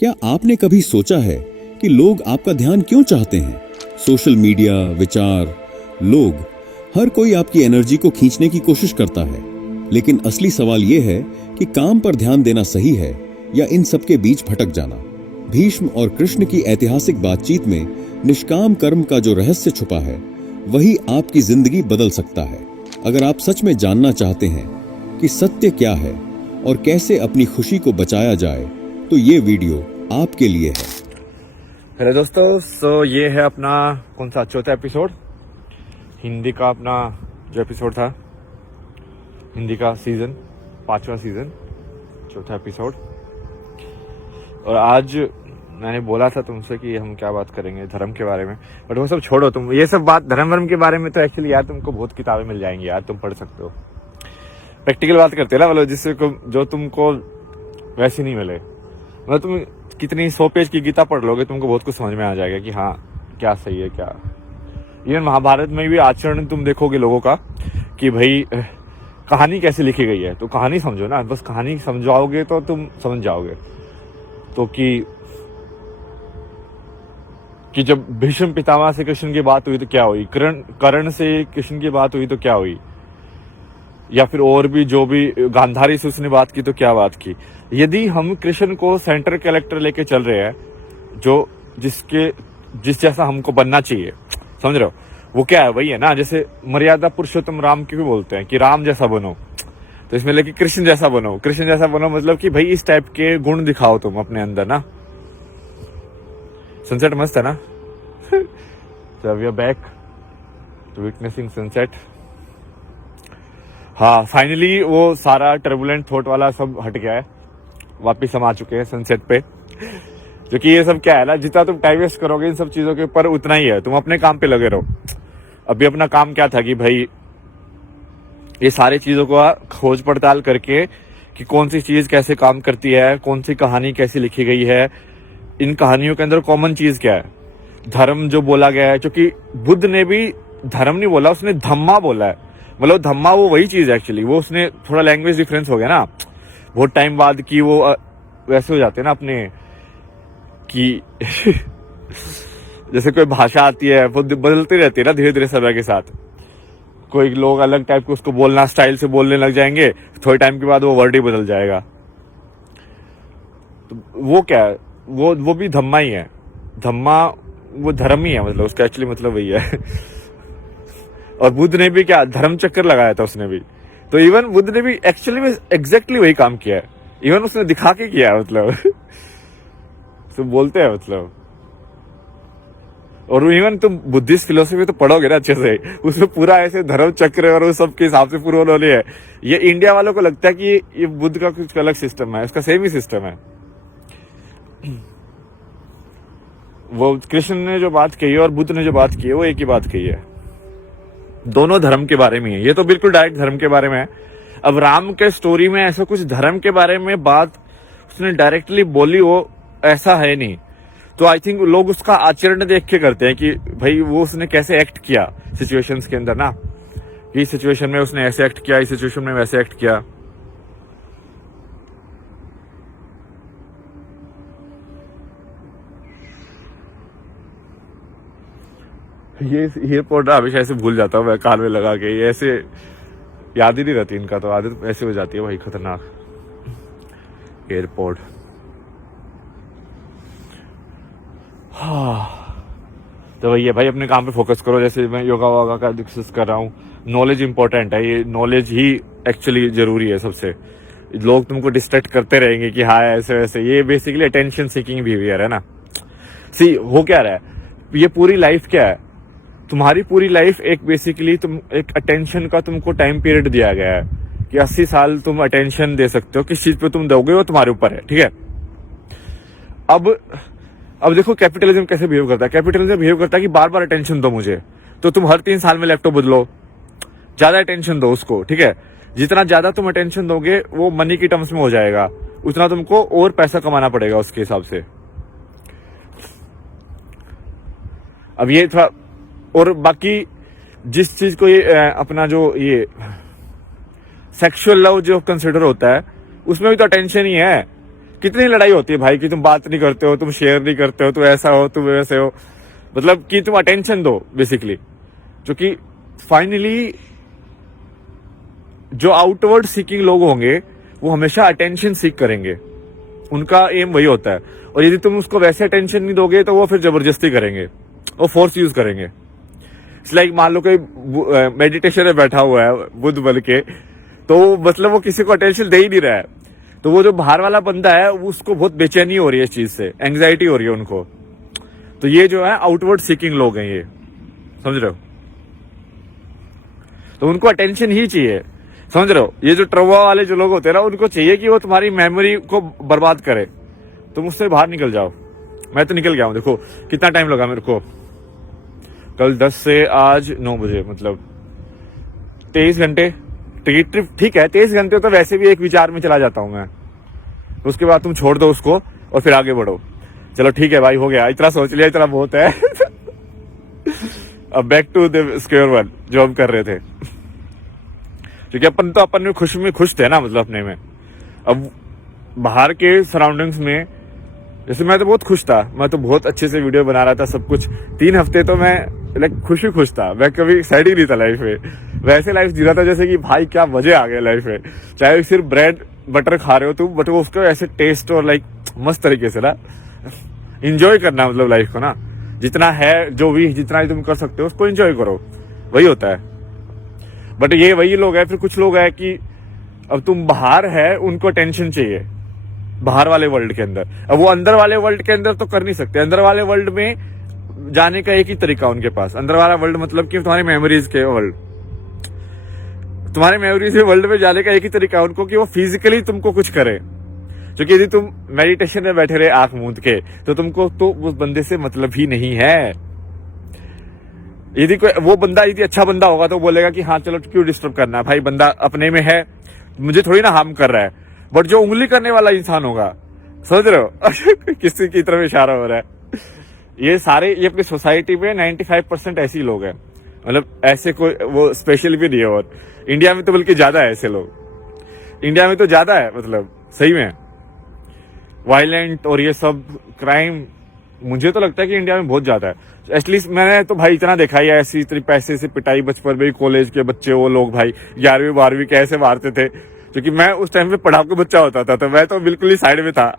क्या आपने कभी सोचा है कि लोग आपका ध्यान क्यों चाहते हैं? सोशल मीडिया, विचार, लोग, हर कोई आपकी एनर्जी को खींचने की कोशिश करता है। लेकिन असली सवाल यह है कि काम पर ध्यान देना सही है या इन सब के बीच भटक जाना। भीष्म और कृष्ण की ऐतिहासिक बातचीत में निष्काम कर्म का जो रहस्य छुपा है, वही आपकी जिंदगी बदल सकता है। अगर आप सच में जानना चाहते हैं कि सत्य क्या है और कैसे अपनी खुशी को बचाया जाए, तो ये वीडियो आपके लिए है। हेलो दोस्तों, ये है अपना कौन सा चौथा एपिसोड, हिंदी का अपना जो एपिसोड था, हिंदी का सीजन, 5वां सीजन, चौथा एपिसोड। और आज मैंने बोला था तुमसे कि हम क्या बात करेंगे धर्म के बारे में, बट वो सब छोड़ो, तुम ये सब बात धर्म के बारे में तो एक्चुअली यार तुमको बहुत किताबें मिल जाएंगी यार, तुम पढ़ सकते हो। प्रैक्टिकल बात करते हैं ना, मतलब जिससे जो तुमको वैसे नहीं मिले। मतलब तुम कितनी 100 पेज की गीता पढ़ लोगे, तुमको बहुत कुछ समझ में आ जाएगा कि हाँ क्या सही है क्या। इवन महाभारत में भी आचरण तुम देखोगे लोगों का कि भाई कहानी कैसे लिखी गई है, तो कहानी समझो ना, बस कहानी समझाओगे तो तुम समझ जाओगे। तो कि जब भीष्म पितामह से कृष्ण की बात हुई तो क्या हुई, कर्ण से कृष्ण की बात हुई तो क्या हुई, या फिर और भी जो भी गांधारी से उसने बात की तो क्या बात की। यदि हम कृष्ण को सेंटर कैरेक्टर लेके चल रहे हैं, जो जिस जैसा हमको बनना चाहिए, समझ रहे हो, वो क्या है, वही है ना। जैसे मर्यादा पुरुषोत्तम राम क्यों बोलते हैं कि राम जैसा बनो, तो इसमें लेके कृष्ण जैसा बनो। कृष्ण जैसा बनो मतलब कि भाई इस टाइप के गुण दिखाओ तुम अपने अंदर ना। सनसेट मस्त है ना। So we are back to witnessing sunset. हाँ, फाइनली वो सारा टर्बुलेंट थॉट वाला सब हट गया है, वापिस हम आ चुके हैं सनसेट पे। जो कि ये सब क्या है ना, जितना तुम टाइम वेस्ट करोगे इन सब चीजों के ऊपर उतना ही है, तुम अपने काम पे लगे रहो। अभी अपना काम क्या था कि भाई ये सारी चीजों को खोज पड़ताल करके कि कौन सी चीज कैसे काम करती है, कौन सी कहानी कैसे लिखी गई है, इन कहानियों के अंदर कॉमन चीज क्या है, धर्म जो बोला गया है। क्योंकि बुद्ध ने भी धर्म नहीं बोला, उसने धम्मा बोला है। मतलब धम्मा वो वही चीज है एक्चुअली, वो उसने थोड़ा लैंग्वेज डिफरेंस हो गया ना बहुत टाइम बाद की, वो वैसे हो जाते हैं ना अपने कि जैसे कोई भाषा आती है वो बदलती रहती है ना धीरे धीरे समय के साथ। कोई लोग अलग टाइप के उसको बोलना स्टाइल से बोलने लग जाएंगे, थोड़े टाइम के बाद वो वर्ड ही बदल जाएगा। तो वो क्या है, वो भी धम्मा ही है। धम्मा वो धर्म ही है, मतलब उसका एक्चुअली मतलब वही है। और बुद्ध ने भी क्या धर्म चक्कर लगाया था उसने भी, तो इवन बुद्ध ने भी एक्चुअली में एग्जैक्टली वही काम किया है। इवन उसने दिखा के किया है, मतलब तो बोलते हैं मतलब। और इवन तुम बुद्धिस्ट फिलोसफी तो पढ़ोगे ना अच्छे से, उसमें पूरा ऐसे धर्म चक्र और उस सब के हिसाब से पूरा उन्होंने है। ये इंडिया वालों को लगता है कि ये बुद्ध का कुछ अलग सिस्टम है, इसका सेम ही सिस्टम है। वो कृष्ण ने जो बात कही है और बुद्ध ने जो बात की है वो एक ही बात कही है, दोनों धर्म के बारे में है। ये तो बिल्कुल डायरेक्ट धर्म के बारे में है। अब राम के स्टोरी में ऐसा कुछ धर्म के बारे में बात उसने डायरेक्टली बोली हो ऐसा है नहीं। तो आई थिंक लोग उसका आचरण देख के करते हैं कि भाई वो उसने कैसे एक्ट किया सिचुएशंस के अंदर ना, इस सिचुएशन में उसने ऐसे एक्ट किया, इस सिचुएशन में वैसे एक्ट किया। ये एयरपोर्ट हमेशा ऐसे भूल जाता हूँ मैं, कान में लगा के, ये ऐसे याद ही नहीं रहती इनका, तो आदत ऐसे हो जाती है भाई, खतरनाक। एयरपोर्ट, हाँ। तो वही है भाई, अपने काम पे फोकस करो। जैसे मैं योगा वोगा का डिस्कस कर रहा हूँ, नॉलेज इंपॉर्टेंट है, ये नॉलेज ही एक्चुअली जरूरी है सबसे। लोग तुमको डिस्ट्रैक्ट करते रहेंगे कि हाँ ऐसे वैसे, ये बेसिकली अटेंशन सीकिंग बिहेवियर है ना। सी हो क्या रहा है, ये पूरी लाइफ क्या है, तुम्हारी पूरी लाइफ एक बेसिकली तुम एक अटेंशन का तुमको टाइम पीरियड दिया गया है कि 80 साल तुम अटेंशन दे सकते हो, किस चीज पे तुम दोगे वो तुम्हारे ऊपर है, ठीक है। अब देखो कैपिटलिज्म कैसे बिहेव करता है। कैपिटलिज्म बिहेव करता है कि बार बार अटेंशन दो मुझे, तो तुम हर 3 साल में लैपटॉप बदलो, ज्यादा अटेंशन दो उसको, ठीक है। जितना ज्यादा तुम अटेंशन दोगे वो मनी की टर्म्स में हो जाएगा, उतना तुमको और पैसा कमाना पड़ेगा उसके हिसाब से। अब ये थोड़ा, और बाकी जिस चीज को ये अपना जो ये सेक्सुअल लव जो कंसिडर होता है, उसमें भी तो अटेंशन ही है। कितनी लड़ाई होती है भाई कि तुम बात नहीं करते हो, तुम शेयर नहीं करते हो, तुम ऐसा हो, तुम वैसे हो, मतलब कि तुम अटेंशन दो बेसिकली। क्योंकि फाइनली जो आउटवर्ड सीकिंग लोग होंगे वो हमेशा अटेंशन सीक करेंगे, उनका एम वही होता है। और यदि तुम उसको वैसे अटेंशन नहीं दोगे तो वो फिर जबरदस्ती करेंगे, वो फोर्स यूज करेंगे। इट्स लाइक मान लो कोई मेडिटेशन में बैठा हुआ है बुद्ध बन के, तो मतलब वो किसी को अटेंशन दे ही नहीं रहा है, तो वो जो बाहर वाला बंदा है उसको बहुत बेचैनी हो रही है इस चीज से, एंग्जाइटी हो रही है उनको। तो ये जो है आउटवर्ड सीकिंग लोग हैं, ये समझ रहे हो, तो उनको अटेंशन ही चाहिए, समझ रहे हो। ये जो ट्रवा वाले जो लोग होते हैं ना, उनको चाहिए कि वो तुम्हारी मेमोरी को बर्बाद करे, तुम उससे बाहर निकल जाओ। मैं तो निकल गया हूं, देखो कितना टाइम लगा मेरे को, कल 10 से आज 9 बजे, मतलब 23 घंटे ट्रिप। ठीक है 23 घंटे तो वैसे भी एक विचार में चला जाता हूं मैं, उसके बाद तुम छोड़ दो उसको और फिर आगे बढ़ो। चलो ठीक है भाई, हो गया, इतना सोच लिया, इतना बहुत है। अब back to the square one जो हम कर रहे थे, क्योंकि अपन में खुश थे ना, मतलब अपने में। अब बाहर के सराउंडिंग्स में जैसे मैं तो बहुत खुश था, मैं तो बहुत अच्छे से वीडियो बना रहा था, सब कुछ 3 हफ्ते तो मैं लाइक खुश था, मैं कभी सैड ही नहीं था लाइफ में। वैसे लाइफ जी रहा था जैसे कि भाई क्या मजे आ गए लाइफ में, चाहे सिर्फ ब्रेड बटर खा रहे हो तुम, बट वो उसका ऐसे टेस्ट और लाइक मस्त तरीके से ना एंजॉय करना, मतलब लाइफ को ना जितना है, जो भी जितना ही तुम कर सकते हो उसको एंजॉय करो, वही होता है। बट ये वही लोग हैं, फिर कुछ लोग हैं कि अब तुम बाहर है, उनको टेंशन चाहिए बाहर वाले वर्ल्ड के अंदर। अब वो अंदर वाले वर्ल्ड के अंदर तो कर नहीं सकते, अंदर वाले वर्ल्ड में जाने का एक ही तरीका उनके पास। अंदर वाला वर्ल्ड मतलब कि तुम्हारी मेमोरीज के वर्ल्ड, तुम्हारे मेमोरीज के वर्ल्ड में जाने का एक ही तरीका उनको कि वो फिजिकली तुमको कुछ करे। क्योंकि यदि तुम मेडिटेशन में बैठे रहे आंख मूंद के, तो तुमको तो उस बंदे से मतलब ही नहीं है। यदि कोई वो बंदा यदि अच्छा बंदा होगा तो बोलेगा कि हाँ चलो क्यों डिस्टर्ब करना है भाई, बंदा अपने में है, मुझे थोड़ी ना हार्म कर रहा है। बट जो उंगली करने वाला इंसान होगा, समझ रहे हो, किसी की तरफ इशारा हो रहा है, ये अपनी सोसाइटी में 95% ऐसे ही लोग हैं, मतलब ऐसे कोई वो स्पेशल भी नहीं है। और इंडिया में तो बल्कि ज्यादा है ऐसे लोग, इंडिया में तो ज्यादा है, मतलब सही में वायलेंट और ये सब क्राइम मुझे तो लगता है कि इंडिया में बहुत ज्यादा है। एटलीस्ट मैंने तो भाई इतना देखा ही है, ऐसी इतनी पैसे से पिटाई बचपन में, कॉलेज के बच्चे वो लोग भाई 11वीं 12वीं कैसे मारते थे, क्योंकि मैं उस टाइम पे पढ़ाकू बच्चा होता था, तो मैं तो बिल्कुल ही साइड में था।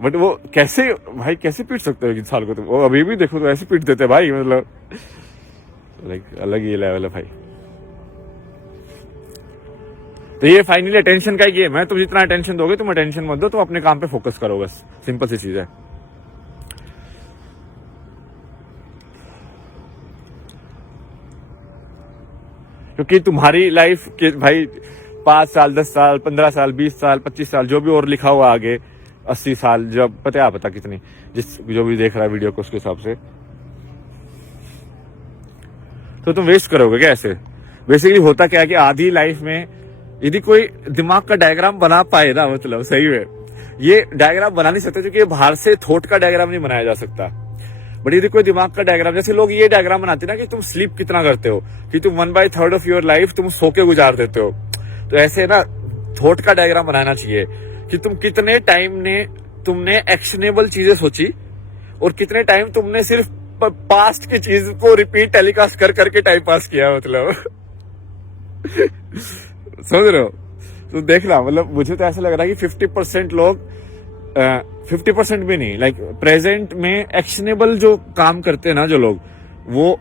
बट वो कैसे भाई कैसे पीट सकते हो इंसान को, तुम वो अभी भी देखो तो ऐसे पीट देते भाई, मतलब लाइक अलग ही लेवल है भाई। तो ये फाइनली अटेंशन का ही गेम है, तुम जितना अटेंशन दोगे, तुम अटेंशन मत दो, तुम अपने काम पे फोकस करो, बस सिंपल सी चीज है। क्योंकि तुम्हारी लाइफ के भाई 5 साल 10 साल 15 साल 20 साल 25 साल जो भी और लिखा हुआ आगे 80 साल, जब पता कितनी, जिस जो भी देख रहा है वीडियो को उसके हिसाब से, तो तुम वेस्ट करोगे क्या ऐसे। बेसिकली होता क्या है कि आधी लाइफ में यदि कोई दिमाग का डायग्राम बना पाए ना, मतलब सही में ये डायग्राम बना नहीं सकते, क्योंकि बाहर से थॉट का डायग्राम नहीं बनाया जा सकता। बट यदि कोई दिमाग का डायग्राम, जैसे लोग ये डायग्राम बनाते ना कि तुम स्लीप कितना करते हो, कि तुम 1/3 ऑफ योर लाइफ तुम सो के गुजार देते हो, तो ऐसे ना थॉट का डायग्राम बनाना चाहिए कि तुम कितने टाइम ने तुमने एक्शनेबल चीजें सोची और कितने टाइम तुमने सिर्फ पास्ट की चीज को रिपीट टेलीकास्ट कर करके टाइम पास किया, मतलब समझ रहे हो। तो देखना, मतलब मुझे तो ऐसा लग रहा है कि 50% लोग 50% भी नहीं, लाइक प्रेजेंट में एक्शनेबल जो काम करते हैं ना जो लोग, वो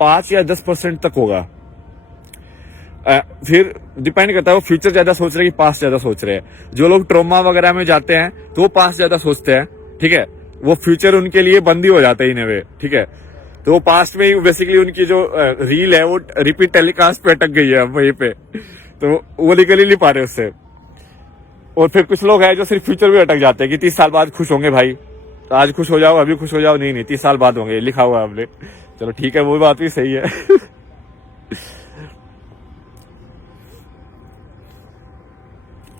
5 या 10% तक होगा। फिर डिपेंड करता है वो फ्यूचर ज्यादा सोच रहे हैं कि पास्ट ज्यादा सोच रहे हैं। जो लोग ट्रॉमा वगैरह में जाते हैं तो वो पास्ट ज्यादा सोचते हैं, ठीक है, वो फ्यूचर उनके लिए बंद ही हो जाता है इन वे, ठीक है। तो वो पास्ट में ही बेसिकली उनकी जो रील है वो रिपीट टेलीकास्ट पे अटक गई है वहीं पे, तो वो निकल ही नहीं पा रहे उससे। और फिर कुछ लोग हैं जो सिर्फ फ्यूचर में अटक जाते हैं कि 30 साल बाद खुश होंगे भाई, तो आज खुश हो जाओ, अभी खुश हो जाओ, नहीं 30 साल बाद होंगे, लिखा हुआ है हमने। चलो ठीक है, वो बात भी सही है।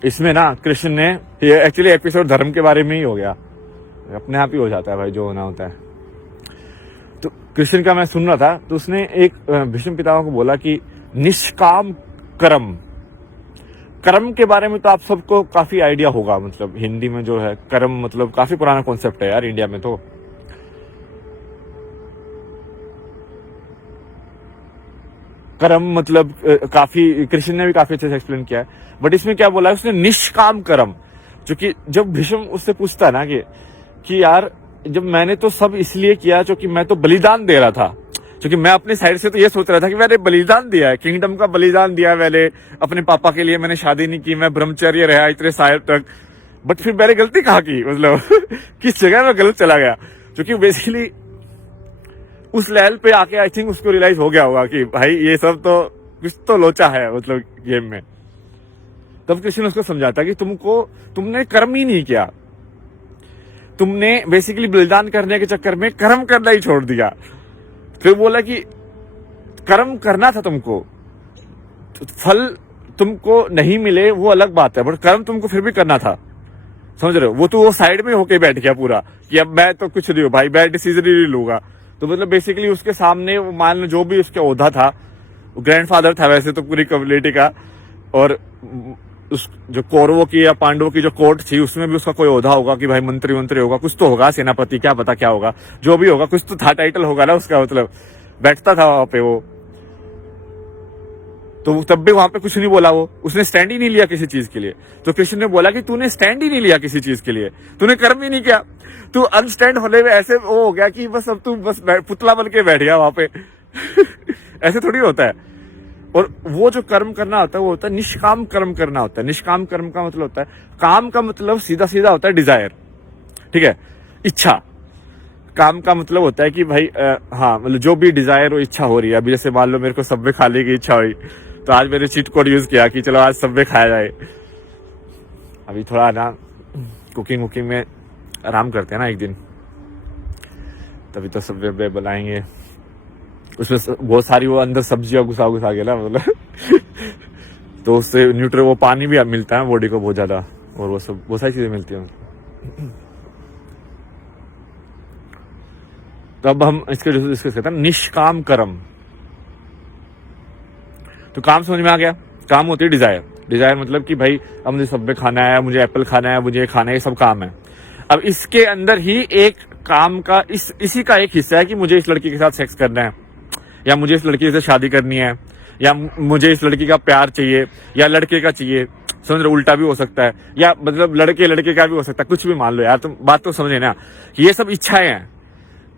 इसमें ना कृष्ण ने, ये एक्चुअली एपिसोड धर्म के बारे में ही हो गया, अपने आप ही हो जाता है भाई जो होना होता है। तो कृष्ण का मैं सुन रहा था, तो उसने एक भीष्म पितामह को बोला कि निष्काम कर्म कर्म के बारे में तो आप सबको काफी आइडिया होगा, मतलब हिंदी में जो है कर्म मतलब काफी पुराना कॉन्सेप्ट है यार इंडिया में। तो कर्म मतलब काफी कृष्ण ने भी काफी अच्छे से एक्सप्लेन किया है, बट इसमें क्या बोला है उसने, निष्काम कर्म। जो कि जब भीष्म उससे पूछता है ना कि यार जब मैंने तो सब इसलिए किया क्योंकि मैं तो बलिदान दे रहा था, क्योंकि मैं अपनी साइड से तो ये सोच रहा था कि मैंने बलिदान दिया है, किंगडम का बलिदान दिया मैंने अपने पापा के लिए, मैंने शादी नहीं की, मैं ब्रह्मचर्य रहा इतने साल तक, बट फिर मैंने गलती कहाँ की, मतलब किस जगह में गलत चला गया। क्योंकि बेसिकली उस लेवल पे आके आई थिंक उसको रियलाइज हो गया होगा कि भाई ये सब तो कुछ तो लोचा है मतलब गेम में। तब कृष्ण उसको समझाता कि तुमने कर्म ही नहीं किया, तुमने बेसिकली बलिदान करने के चक्कर में कर्म करना ही छोड़ दिया। फिर बोला कि कर्म करना था तुमको, फल तुमको नहीं मिले वो अलग बात है, बट कर्म तुमको फिर भी करना था, समझ रहे हो। वो तो वो साइड में होके बैठ गया पूरा कि अब मैं तो कुछ नहीं हूँ भाई, मैं डिसीजन ही नहीं लूंगा। तो मतलब बेसिकली उसके सामने वो मान लो जो भी उसका ओहदा था, वो ग्रैंडफादर था वैसे तो पूरी कम्युनिटी का, और उस जो कौरवों की या पांडवों की जो कोर्ट थी उसमें भी उसका कोई ओहदा होगा कि भाई मंत्री होगा, कुछ तो होगा, सेनापति क्या पता क्या होगा, जो भी होगा कुछ तो था, टाइटल होगा ना उसका, मतलब बैठता था वहां पे वो। तो तब भी वहां पे कुछ नहीं बोला, वो उसने स्टैंड ही नहीं लिया किसी चीज के लिए। तो कृष्ण ने बोला कि तूने स्टैंड ही नहीं लिया किसी चीज के लिए, तूने कर्म ही नहीं किया, तू अनस्टैंड होने में ऐसे वो हो गया कि बस अब तू बस पुतला बन के बैठ गया वहां पे ऐसे थोड़ी होता है। और वो जो कर्म करना होता है वो होता है निष्काम कर्म करना होता है। निष्काम कर्म का मतलब होता है, काम का मतलब सीधा सीधा होता है डिजायर, ठीक है, इच्छा। काम का मतलब होता है कि भाई हाँ मतलब जो भी डिजायर हो, इच्छा हो रही है। अभी जैसे मान लो मेरे को सब्वे खाने की इच्छा हुई, तो आज मैंने चीट कोड यूज किया कि चलो आज सब्वे खाया जाए। अभी थोड़ा ना कुकिंग में आराम करते हैं ना एक दिन, तभी तो सब्वे बनाएंगे। उसमें बहुत सारी वो अंदर सब्जियां घुसा के ना, मतलब तो उससे न्यूट्रिय वो पानी भी मिलता है बॉडी को बहुत ज्यादा, और वो सब बहुत सारी चीजें मिलती हैं। तो अब हम इसके डिस्कस करते हैं निष्काम कर्म। तो काम समझ में आ गया, काम होती है डिजायर। डिजायर मतलब कि भाई अब मुझे सब्वे खाना है, मुझे एप्पल खाना है, मुझे खाना है, ये सब काम है। अब इसके अंदर ही एक काम का इसी का एक हिस्सा है कि मुझे इस लड़की के साथ सेक्स करना है, या मुझे इस लड़की से शादी करनी है, या मुझे इस लड़की का प्यार चाहिए, या लड़के का चाहिए, समझ रहे, उल्टा भी हो सकता है, या मतलब लड़के का भी हो सकता है, कुछ भी मान लो यार, तुम बात तो समझे ना। ये सब इच्छाएं हैं,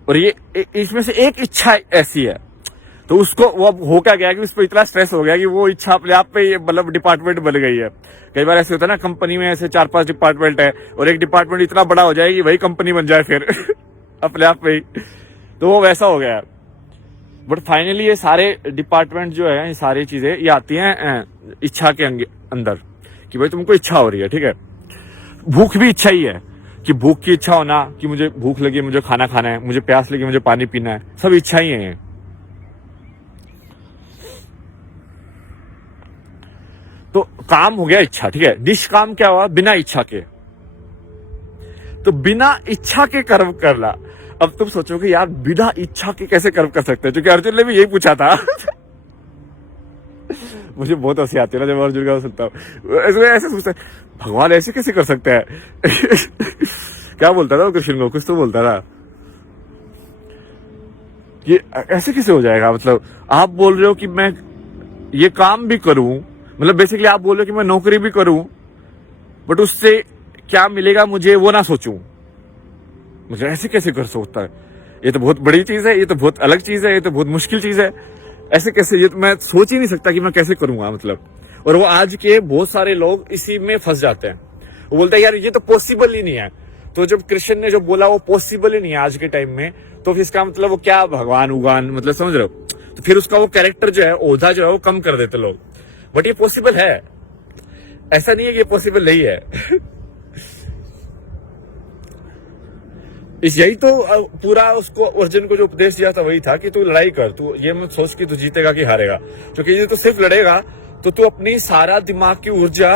और ये इसमें से एक इच्छा ऐसी है, तो उसको वो अब हो क्या गया कि उस पर इतना स्ट्रेस हो गया कि वो इच्छा अपने आप पे ये मतलब डिपार्टमेंट बन गई है। कई बार ऐसे होता है ना, कंपनी में ऐसे 4-5 डिपार्टमेंट है, और एक डिपार्टमेंट इतना बड़ा हो जाए कि वही कंपनी बन जाए फिर अपने आप पे ही, तो वो वैसा हो गया है। बट फाइनली ये सारे डिपार्टमेंट जो है, ये सारी चीजें ये आती हैं इच्छा के अंदर, कि भाई तुमको इच्छा हो रही है, ठीक है। भूख भी इच्छा ही है, कि भूख की इच्छा होना कि मुझे भूख लगी, मुझे खाना खाना है, मुझे प्यास लगी, मुझे पानी पीना है, सब इच्छा ही है। तो काम हो गया इच्छा, ठीक है। निष्काम क्या हुआ, बिना इच्छा के। तो बिना इच्छा के कर्म करना। अब तुम सोचोगे यार बिना इच्छा के कैसे कर्म कर सकते हैं, क्योंकि अर्जुन ने भी यही पूछा था मुझे बहुत हंसी आती है ना जब अर्जुन का सुनता हूँ, ऐसे सोचता है भगवान ऐसे कैसे कर सकते हैं क्या बोलता था वो कृष्ण को, कुछ तो बोलता था कि ऐसे कैसे हो जाएगा, मतलब आप बोल रहे हो कि मैं ये काम भी करूं, मतलब बेसिकली आप बोल रहे हो कि मैं नौकरी भी करूं, बट उससे क्या मिलेगा मुझे वो ना सोचूं, मुझे ऐसे कैसे कर सकता है, ये तो बहुत बड़ी चीज है, ये तो बहुत अलग चीज है, ये तो बहुत मुश्किल चीज है, ऐसे कैसे, ये तो मैं सोच ही नहीं सकता कि मैं कैसे करूंगा, मतलब। और वो आज के बहुत सारे लोग इसी में फंस जाते हैं, वो बोलते हैं यार ये तो पॉसिबल ही नहीं है। तो जब कृष्ण ने जो बोला वो पॉसिबल ही नहीं है आज के टाइम में, तो फिर इसका मतलब वो क्या भगवान उगान, मतलब समझ रहे हो, तो फिर उसका वो कैरेक्टर जो है, ओहदा जो है वो कम कर देते लोग। बट ये पॉसिबल है, ऐसा नहीं है कि ये पॉसिबल नहीं है यही तो पूरा उसको अर्जुन को जो उपदेश दिया था वही था कि तू लड़ाई कर, तू ये मत सोच कि तू जीतेगा कि हारेगा, क्योंकि ये तो सिर्फ लड़ेगा तो तू अपनी सारा दिमाग की ऊर्जा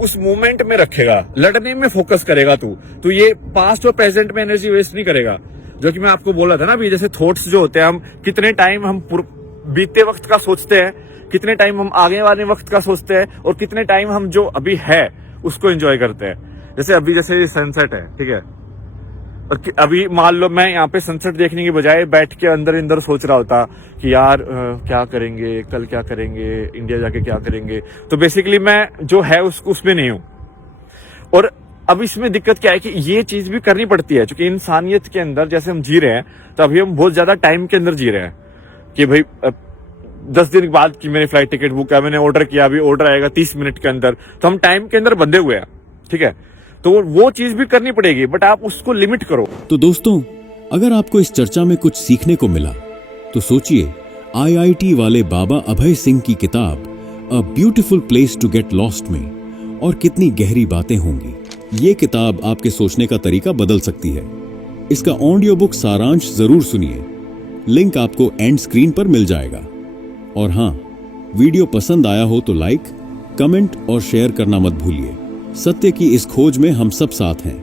उस मोमेंट में रखेगा, लड़ने में फोकस करेगा, तू ये पास्ट और प्रेजेंट में एनर्जी वेस्ट नहीं करेगा। जो कि मैं आपको बोला था ना अभी, जैसे थॉट्स जो होते हैं, हम कितने टाइम हम बीते वक्त का सोचते हैं कितने टाइम हम आगे वाले वक्त का सोचते हैं और कितने टाइम हम जो अभी है उसको एंजॉय करते हैं। जैसे अभी जैसे सनसेट है, ठीक है, और अभी मान लो मैं यहाँ पे सनसेट देखने की बजाय बैठ के अंदर सोच रहा होता कि यार क्या करेंगे, कल क्या करेंगे, इंडिया जाके क्या करेंगे, तो बेसिकली मैं जो है उसमें नहीं हूँ। और अब इसमें दिक्कत क्या है कि ये चीज भी करनी पड़ती है, क्योंकि इंसानियत के अंदर जैसे हम जी रहे हैं तो अभी हम बहुत ज्यादा टाइम के अंदर जी रहे हैं कि भाई 10 दिन बाद की मैंने फ्लाइट टिकट बुक किया, मैंने ऑर्डर किया, अभी ऑर्डर आएगा 30 मिनट के अंदर, तो हम टाइम के अंदर बंधे हुए हैं, ठीक है। तो वो चीज भी करनी पड़ेगी, बट आप उसको लिमिट करो। तो दोस्तों, अगर आपको इस चर्चा में कुछ सीखने को मिला तो सोचिए IIT वाले बाबा अभय सिंह की किताब a beautiful place to get lost में और कितनी गहरी बातें होंगी। ये किताब आपके सोचने का तरीका बदल सकती है। इसका ऑडियो बुक सारांश जरूर सुनिए, लिंक आपको एंड स्क्रीन पर मिल जाएगा। और हाँ, वीडियो पसंद आया हो तो लाइक, कमेंट और शेयर करना मत भूलिए। सत्य की इस खोज में हम सब साथ हैं।